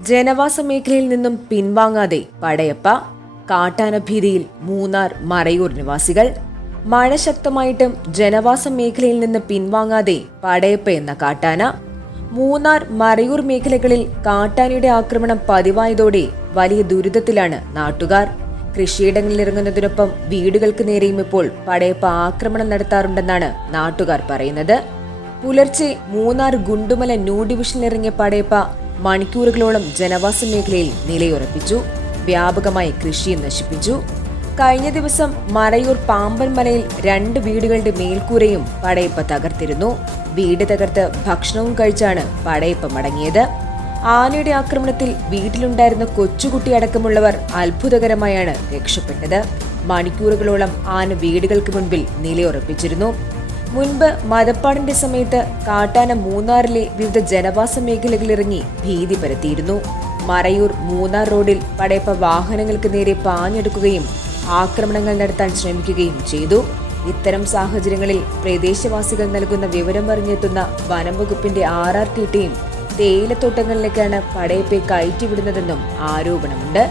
ജനവാസ മേഖലയിൽ നിന്നും പിൻവാങ്ങാതെ പടയപ്പ കാട്ടാനഭീതിയിൽ മൂന്നാർ മറയൂർ നിവാസികൾ മഴ ശക്തമായിട്ടും ജനവാസ മേഖലയിൽ നിന്ന് പിൻവാങ്ങാതെ പടയപ്പ എന്ന കാട്ടാന മൂന്നാർ മറയൂർ മേഖലകളിൽ കാട്ടാനയുടെ ആക്രമണം പതിവായതോടെ വലിയ ദുരിതത്തിലാണ് നാട്ടുകാർ. കൃഷിയിടങ്ങളിൽ ഇറങ്ങുന്നതിനൊപ്പം വീടുകൾക്ക് നേരെയും ഇപ്പോൾ പടയപ്പ ആക്രമണം നടത്താറുണ്ടെന്നാണ് നാട്ടുകാർ പറയുന്നത്. പുലർച്ചെ മൂന്നാർ ഗുണ്ടുമല ന്യൂ ഡിവിഷനിൽ ഇറങ്ങിയ പടയപ്പ മണിക്കൂറുകളോളം ജനവാസ മേഖലയിൽ നിലയുറപ്പിച്ചു. വ്യാപകമായി കൃഷിയും നശിപ്പിച്ചു. കഴിഞ്ഞ ദിവസം മറയൂർ പാമ്പൻ മലയിൽ രണ്ട് വീടുകളുടെ മേൽക്കൂരയും പടയപ്പ തകർത്തിരുന്നു. വീട് തകർത്ത് ഭക്ഷണവും കഴിച്ചാണ് പടയപ്പ മടങ്ങിയത്. ആനയുടെ ആക്രമണത്തിൽ വീട്ടിലുണ്ടായിരുന്ന കൊച്ചുകുട്ടി അടക്കമുള്ളവർ അത്ഭുതകരമായാണ് രക്ഷപ്പെട്ടത്. മണിക്കൂറുകളോളം ആന വീടുകൾക്ക് മുൻപിൽ നിലയുറപ്പിച്ചിരുന്നു. മുൻപ് മരപ്പാടിന്റെ സമയത്ത് കാട്ടാന മൂന്നാറിലെ വിവിധ ജനവാസ മേഖലകളിറങ്ങി ഭീതി പരത്തിയിരുന്നു. മറയൂർ മൂന്നാർ റോഡിൽ പടയപ്പ വാഹനങ്ങൾക്ക് നേരെ പാഞ്ഞെടുക്കുകയും ആക്രമണങ്ങൾ നടത്താൻ ശ്രമിക്കുകയും ചെയ്തു. ഇത്തരം സാഹചര്യങ്ങളിൽ പ്രദേശവാസികൾ നൽകുന്ന വിവരം അറിഞ്ഞെത്തുന്ന വനം വകുപ്പിന്റെ ആർ ആർ ടി ടീം തേയിലത്തോട്ടങ്ങളിലേക്കാണ് പടയപ്പെ കയറ്റിവിടുന്നതെന്നും ആരോപണമുണ്ട്.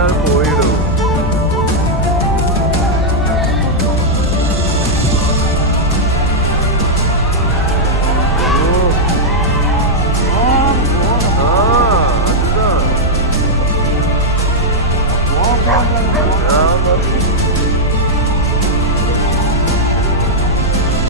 I'm not board.